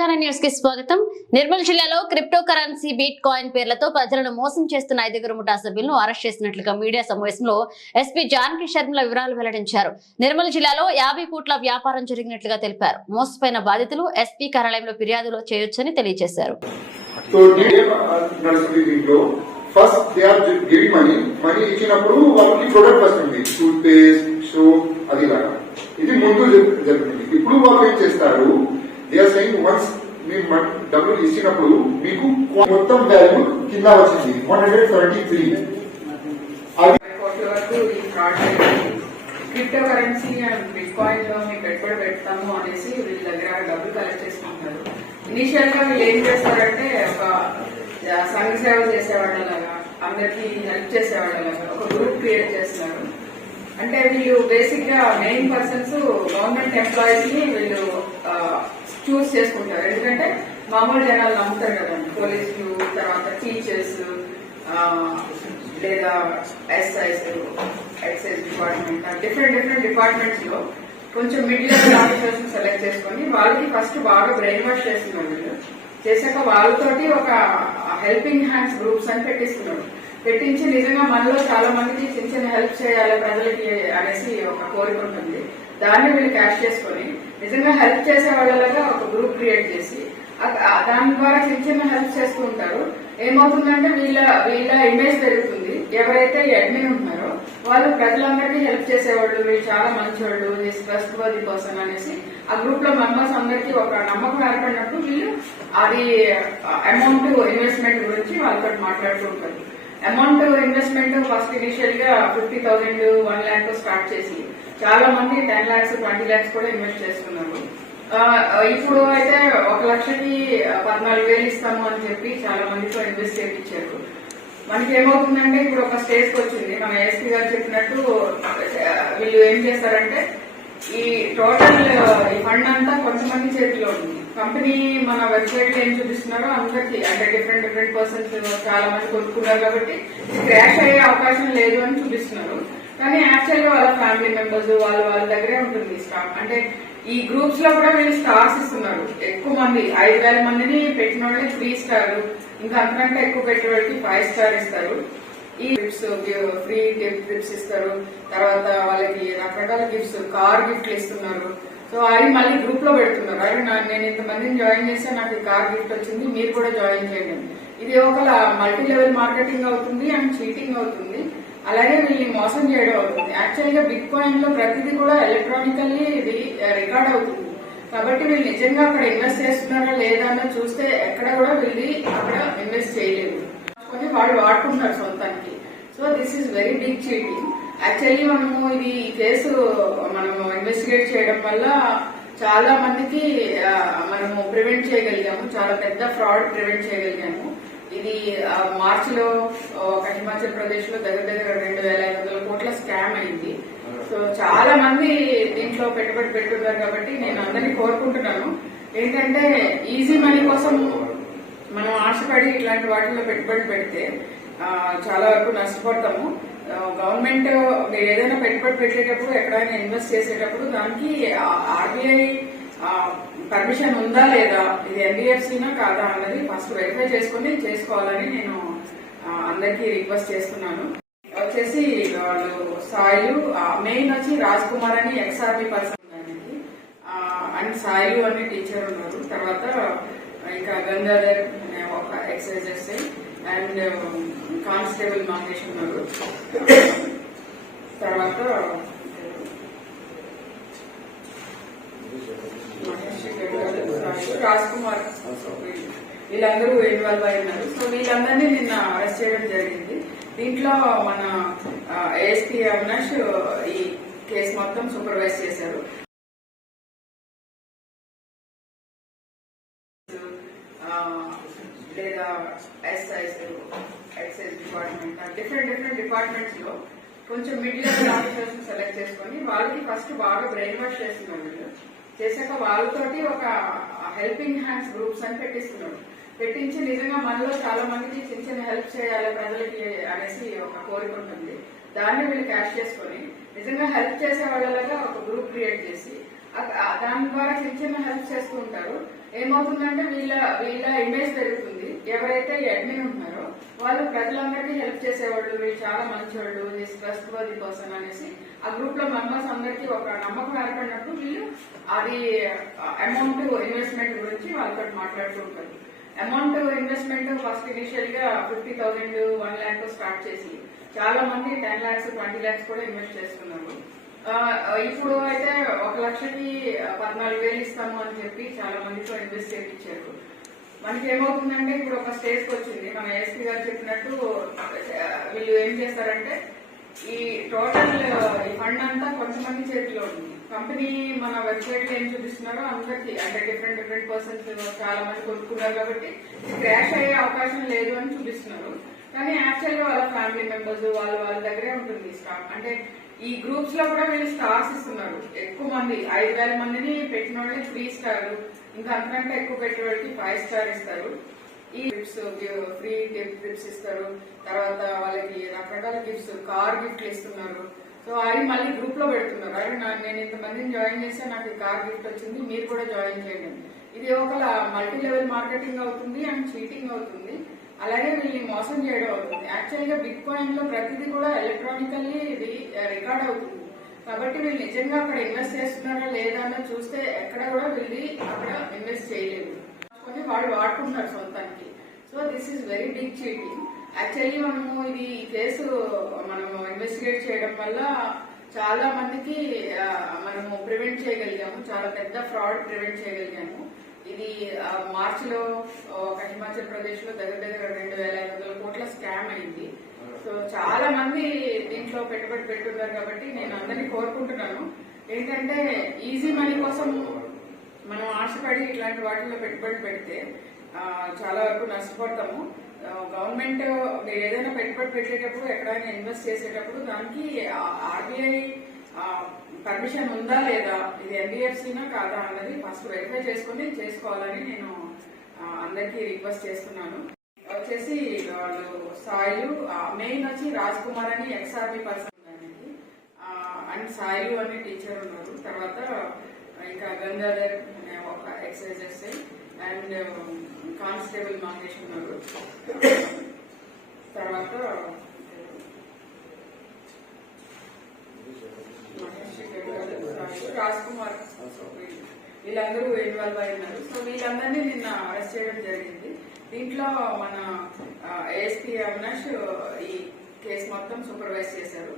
తెలంగాణ న్యూస్కి స్వాగతం. నిర్మల్ జిల్లాలో క్రిప్టో కరెన్సీ బీట్ కాయిన్ పేర్లతో ప్రజలను మోసం చేస్తున్న ఐదుగురు ముఠా సభ్యులను అరెస్ట్ చేసినట్లుగా మీడియా సమావేశంలో ఎస్పీ జానకి శర్మల వివరాలు వెల్లడించారు. నిర్మల్ జిల్లాలో యాభై కోట్ల వ్యాపారం జరిగినట్లుగా తెలిపారు. మోసపోయిన బాధితులు ఎస్పీ కార్యాలయంలో ఫిర్యాదులు చేయొచ్చని తెలియజేశారు. First they are giving money money ఇచ్చినప్పుడు వాళ్ళకి ప్రొడక్ట్ వస్తుంది టూత్ పేస్ట్ అది ఇది ముందు జరుగుతుంది ఇప్పుడు వాళ్ళు ఏం చేస్తారు? దే ఆర్ సెయింగ్ వన్స్ మీరు డబ్బులు ఇచ్చినప్పుడు మీకు మొత్తం వాల్యూ కింద వచ్చింది వన్ హండ్రెడ్ ట్వంటీ త్రీ అది వరకు క్రిప్టో కరెన్సీ అండ్ బిట్ కాయిన్లో మీకు పెట్టుబడి పెడతాము అనేసి వీళ్ళ దగ్గర డబ్బులు కలెక్ట్ చేసుకుంటారు. ఇనిషియల్గా వీళ్ళు ఏం చేస్తారంటే ఒక సంఘ సేవ చేసేవాళ్ళలాగా అందరికి హెల్ప్ చేసేవాళ్ళలాగా ఒక గ్రూప్ క్రియేట్ చేస్తున్నారు అంటే వీళ్ళు బేసిక్గా మెయిన్ పర్సన్స్ గవర్నమెంట్ ఎంప్లాయీస్ని వీళ్ళు చూస్ చేసుకుంటారు. ఎందుకంటే మామూలు జనాలు నమ్ముతారు కదండి పోలీసులు తర్వాత టీచర్స్ లేదా SIs excise department different different డిపార్ట్మెంట్స్లో కొంచెం మిడిల్ లెవెల్ ఆఫీసర్స్ సెలెక్ట్ చేసుకొని వాళ్ళకి ఫస్ట్ బాగా బ్రెయిన్ వాష్ చేస్తున్నారు. వీళ్ళు చేశాక వాళ్ళతోటి ఒక హెల్పింగ్ హ్యాండ్స్ గ్రూప్స్ అని పెట్టిస్తున్నారు పెట్టించి నిజంగా మనలో చాలా మందికి చిన్న చిన్న హెల్ప్ చేయాలి ప్రజలకి అనేసి ఒక కోరిక ఉంటుంది. దాన్ని వీళ్ళు క్యాష్ చేసుకొని నిజంగా హెల్ప్ చేసే వాళ్ళలాగా ఒక గ్రూప్ క్రియేట్ చేసి దాని ద్వారా చిన్న చిన్న హెల్ప్ చేస్తూ ఉంటారు ఏమవుతుందంటే వీళ్ళ వీళ్ళ ఇమేజ్ పెరుగుతుంది. ఎవరైతే అడ్మిన్ ఉన్నారో వాళ్ళు ప్రజలందరికీ హెల్ప్ చేసేవాళ్ళు వీళ్ళు చాలా మంచివాళ్ళు ట్రస్ట్ వర్ది పర్సన్ అనేసి ఆ గ్రూప్లో మెంబర్స్ అందరికీ ఒక నమ్మకం ఏర్పడినప్పుడు వీళ్ళు అది అమౌంట్ ఇన్వెస్ట్మెంట్ గురించి వాళ్ళతో మాట్లాడుతూ ఉంటారు. అమౌంట్ ఇన్వెస్ట్మెంట్ ఫస్ట్ ఇనిషియల్గా ఫిఫ్టీ థౌసండ్ వన్ ల్యాక్తో స్టార్ట్ చేసి చాలా మంది టెన్ ల్యాక్స్ ట్వంటీ ల్యాక్స్ కూడా ఇన్వెస్ట్ చేస్తున్నారు. ఇప్పుడు అయితే ఒక లక్షకి పద్నాలుగు వేలు ఇస్తాము అని చెప్పి చాలా మందితో ఇన్వెస్ట్ చేయించారు. మనకి ఏమవుతుందంటే ఇప్పుడు ఒక స్టేజ్కి వచ్చింది. మన ఎస్పీ గారు చెప్పినట్టు వీళ్ళు ఏం చేస్తారంటే ఈ టోటల్ ఈ ఫండ్ అంతా కొంతమంది చేతిలో ఉంది. కంపెనీ మన వెబ్సైట్లో ఏం చూపిస్తున్నారో అందరికి అంటే డిఫరెంట్ డిఫరెంట్ పర్సన్స్ చాలా మంది కొనుక్కున్నారు కాబట్టి క్రాష్ అయ్యే అవకాశం లేదు అని చూపిస్తున్నారు. కానీ యాక్చువల్గా వాళ్ళ ఫ్యామిలీ మెంబర్స్ వాళ్ళ వాళ్ళ దగ్గరే ఉంటుంది స్టాక్ అంటే ఈ గ్రూప్స్లో కూడా వీళ్ళు స్టార్స్ ఇస్తున్నారు. ఎక్కువ మంది ఐదు వేల మందిని పెట్టిన వాళ్ళకి త్రీ స్టార్ ఇంకా అంతకంటే ఎక్కువ పెట్టే వాళ్ళకి ఫైవ్ స్టార్ ఇస్తారు. ఈ గిఫ్ట్స్ ఫ్రీ గిఫ్ట్స్ ఇస్తారు. తర్వాత వాళ్ళకి రకరకాల గిఫ్ట్స్ కార్ గిఫ్ట్లు ఇస్తున్నారు. సో అవి మళ్ళీ గ్రూప్లో పెడుతున్నారు. అవి నా- నేను ఇంతమందిని జాయిన్ చేస్తే నాకు కార్ గిఫ్ట్ వచ్చింది మీరు కూడా జాయిన్ చేయండి. ఇది ఒక మల్టీ లెవెల్ మార్కెటింగ్ అవుతుంది అండ్ చీటింగ్ అవుతుంది. అలాగే వీళ్ళని మోసం చేయడం అవుతుంది. యాక్చువల్గా బిట్ కాయిన్లో ప్రతిదీ కూడా ఎలక్ట్రానికల్లీ ఇది రికార్డ్ అవుతుంది. కాబట్టి వీళ్ళు నిజంగా అక్కడ ఇన్వెస్ట్ చేస్తున్నారా లేదా చూస్తే ఎక్కడ కూడా వీళ్ళు అక్కడ ఇన్వెస్ట్ చేయలేదు కొంచెం వాళ్ళు వాడుకుంటున్నారు సొంతానికి. So this is very big cheating actually మనము ఇది ఈ కేసు మనము ఇన్వెస్టిగేట్ చేయడం వల్ల చాలా మందికి మనము ప్రివెంట్ చేయగలిగాము. చాలా పెద్ద ఫ్రాడ్ ప్రివెంట్ చేయగలిగాము. ఇది మార్చిలో మార్చ్లో ఒక హిమాచల్ ప్రదేశ్లో దగ్గర దగ్గర రెండు వేల ఐదు వందల కోట్ల స్కామ్ అయింది. సో చాలా మంది దీంట్లో పెట్టుబడి పెట్టున్నారు కాబట్టి నేను అందరినీ కోరుకుంటున్నాను. ఏంటంటే ఈజీ మనీ కోసం మనం ఆశపడి ఇట్లాంటి వాటిల్లో పెట్టుబడి పెడితే చాలా వరకు నష్టపోతాము. గవర్నమెంట్ మీరు ఏదైనా పెట్టుబడి పెట్టేటప్పుడు ఎక్కడైనా ఇన్వెస్ట్ చేసేటప్పుడు దానికి ఆర్బీఐ పర్మిషన్ ఉందా లేదా? ఇది ఎన్బిఎఫ్సీనా కాదా అన్నది ఫస్ట్ వెరిఫై చేసుకుని చేసుకోవాలని నేను అందరికీ రిక్వెస్ట్ చేస్తున్నాను. వచ్చేసి వాళ్ళు సాయిలు మెయిన్ వచ్చి రాజ్ కుమార్ అని ఎక్స్ఆర్బి పర్సన్ అండ్ సాయిలు అనే టీచర్ ఉన్నారు. తర్వాత ఇంకా గంగాధర్ ఒక excise SI and constable Mahesh ఉన్నారు తర్వాత రాజ్ కుమార్. వీళ్ళందరూ ఇన్వాల్వ్ అయి ఉన్నారు. సో వీళ్ళందరినీ నిన్న అరెస్ట్ చేయడం జరిగింది. దీంట్లో మన ఏఎస్పీ అవినాష్ ఈ కేసు మొత్తం సూపర్వైజ్ చేశారు. లేదా SIs excise department different different డిపార్ట్మెంట్స్లో కొంచెం మిడిల్ లెవెల్ ఆఫీసర్స్ సెలెక్ట్ చేసుకొని వాళ్ళకి ఫస్ట్ బాగా బ్రెయిన్ వాష్ చేస్తున్నారు వీళ్ళు. చేశాక వాళ్ళతోటి ఒక హెల్పింగ్ హ్యాండ్స్ గ్రూప్స్ అని పెట్టిస్తున్నారు. పెట్టించి నిజంగా మనలో చాలా మందికి చిన్న చిన్న హెల్ప్ చేయాలి ప్రజలకి అనేసి ఒక కోరిక ఉంటుంది. దాన్ని వీళ్ళు క్యాష్ చేసుకొని నిజంగా హెల్ప్ చేసే వాళ్ళలాగా ఒక గ్రూప్ క్రియేట్ చేసి దాని ద్వారా చిన్న చిన్న హెల్ప్ చేస్తూ ఉంటారు. ఏమవుతుందంటే వీళ్ళ వీళ్ళ ఎవరైతే అడ్మిన్ ఉంటున్నారో వాళ్ళు ప్రజలందరికీ హెల్ప్ చేసేవాళ్ళు వీళ్ళు చాలా మంచివాళ్ళు ట్రస్ట్ వర్ది పర్సన్ అనేసి ఆ గ్రూప్లో మెంబర్స్ అందరికీ ఒక నమ్మకం ఏర్పడినప్పుడు వీళ్ళు అది అమౌంట్ ఇన్వెస్ట్మెంట్ గురించి వాళ్ళతో మాట్లాడుతూ ఉంటారు. అమౌంట్ ఇన్వెస్ట్మెంట్ ఫస్ట్ ఇనిషియల్గా fifty thousand one lakh start చేసి చాలా మంది టెన్ ల్యాక్స్ ట్వంటీ ల్యాక్స్ కూడా ఇన్వెస్ట్ చేస్తున్నారు. ఇప్పుడు అయితే ఒక లక్షకి పద్నాలుగు వేలు ఇస్తాము అని చెప్పి చాలా మందితో ఇన్వెస్ట్ చేయించారు. మనకి ఏమవుతుందంటే ఇప్పుడు ఒక స్టేజ్కి వచ్చింది. మన ఎస్పీ గారు చెప్పినట్టు వీళ్ళు ఏం చేస్తారంటే ఈ టోటల్ ఈ ఫండ్ అంతా కొంతమంది చేతిలో ఉంది. కంపెనీ మన వెబ్సైట్లో ఏం చూపిస్తున్నారో అందరికి అంటే డిఫరెంట్ డిఫరెంట్ పర్సన్స్ చాలా మంది కొనుక్కున్నారు కాబట్టి క్రాష్ అయ్యే అవకాశం లేదు అని చూపిస్తున్నారు. కానీ యాక్చువల్గా వాళ్ళ ఫ్యామిలీ మెంబర్స్ వాళ్ళ వాళ్ళ దగ్గరే ఉంటుంది స్టాక్ అంటే ఈ గ్రూప్స్లో కూడా వీళ్ళు స్టార్స్ ఇస్తున్నారు. ఎక్కువ మంది ఐదు వేల మందిని పెట్టిన వాళ్ళకి త్రీ స్టార్ ఇంకా అంతకంటే ఎక్కువ పెట్టే వాళ్ళకి ఫైవ్ స్టార్ ఇస్తారు. ఈ గిఫ్ట్స్ ఫ్రీ గిఫ్ట్స్ ఇస్తారు. తర్వాత వాళ్ళకి రకరకాల గిఫ్ట్స్ కార్ గిఫ్ట్లు ఇస్తున్నారు. సో అవి మళ్ళీ గ్రూప్లో పెడుతున్నారు. అరే నేను ఇంతమందిని జాయిన్ చేస్తే నాకు కార్ గిఫ్ట్ వచ్చింది మీరు కూడా జాయిన్ చేయండి ఇది ఒక మల్టీ లెవెల్ మార్కెటింగ్ అవుతుంది అండ్ చీటింగ్ అవుతుంది. అలాగే వీళ్ళని మోసం చేయడం అవుతుంది. యాక్చువల్గా బిట్ కాయిన్లో ప్రతిదీ కూడా ఎలక్ట్రానికల్లీ రికార్డ్ uh, అవుతుంది. కాబట్టి వీళ్ళు నిజంగా అక్కడ ఇన్వెస్ట్ చేస్తున్నారా లేదా అని చూస్తే ఎక్కడ కూడా వెళ్ళి అక్కడ ఇన్వెస్ట్ చేయలేదు. కొన్ని వాళ్ళు వాడుకుంటున్నారు సొంతానికి. So this is very big cheating actually మనము ఇది ఈ కేసు మనము ఇన్వెస్టిగేట్ చేయడం వల్ల చాలా మందికి మనము ప్రివెంట్ చేయగలిగాము. చాలా పెద్ద ఫ్రాడ్ ప్రివెంట్ చేయగలిగాము. ఇది మార్చిలో ఒక హిమాచల్ ప్రదేశ్లో దగ్గర దగ్గర రెండు వేల ఐదు వందల కోట్ల స్కామ్ అయింది సో చాలా మంది దీంట్లో పెట్టుబడి పెట్టున్నారు కాబట్టి నేను అందరినీ కోరుకుంటున్నాను. ఏంటంటే ఈజీ మనీ కోసం మనం ఆశపడి ఇట్లాంటి వాటిల్లో పెట్టుబడి పెడితే చాలా వరకు నష్టపోతాము. గవర్నమెంట్ మీరు ఏదైనా పెట్టుబడి పెట్టేటప్పుడు ఎక్కడైనా ఇన్వెస్ట్ చేసేటప్పుడు దానికి ఆర్బీఐ పర్మిషన్ ఉందా లేదా? ఇది ఎన్బిఎఫ్సీనా కాదా అన్నది ఫస్ట్ వెరిఫై చేసుకుని చేసుకోవాలని నేను అందరికీ రిక్వెస్ట్ చేస్తున్నాను. వచ్చేసి వాళ్ళు సాయిలు మెయిన్ వచ్చి రాజ్ కుమార్ అని ఎక్స్ఆర్బి పర్సన్ ఉన్నారండి అండ్ సాయిలు అనే టీచర్ ఉన్నారు. తర్వాత ఇంకా గంగాధర్ అనే ఒక ఎక్సైజెస్ అండ్ కానిస్టేబుల్ మహేష్ ఉన్నారు. తర్వాత రాజ్ కుమార్ వీళ్ళందరూ ఇన్వాల్వ్ అయి ఉన్నారు. సో వీళ్ళందరినీ నిన్న అరెస్ట్ చేయడం జరిగింది. దీంట్లో మన ఏఎస్పీ అవినాష్ ఈ కేసు మొత్తం సూపర్వైజ్ చేశారు.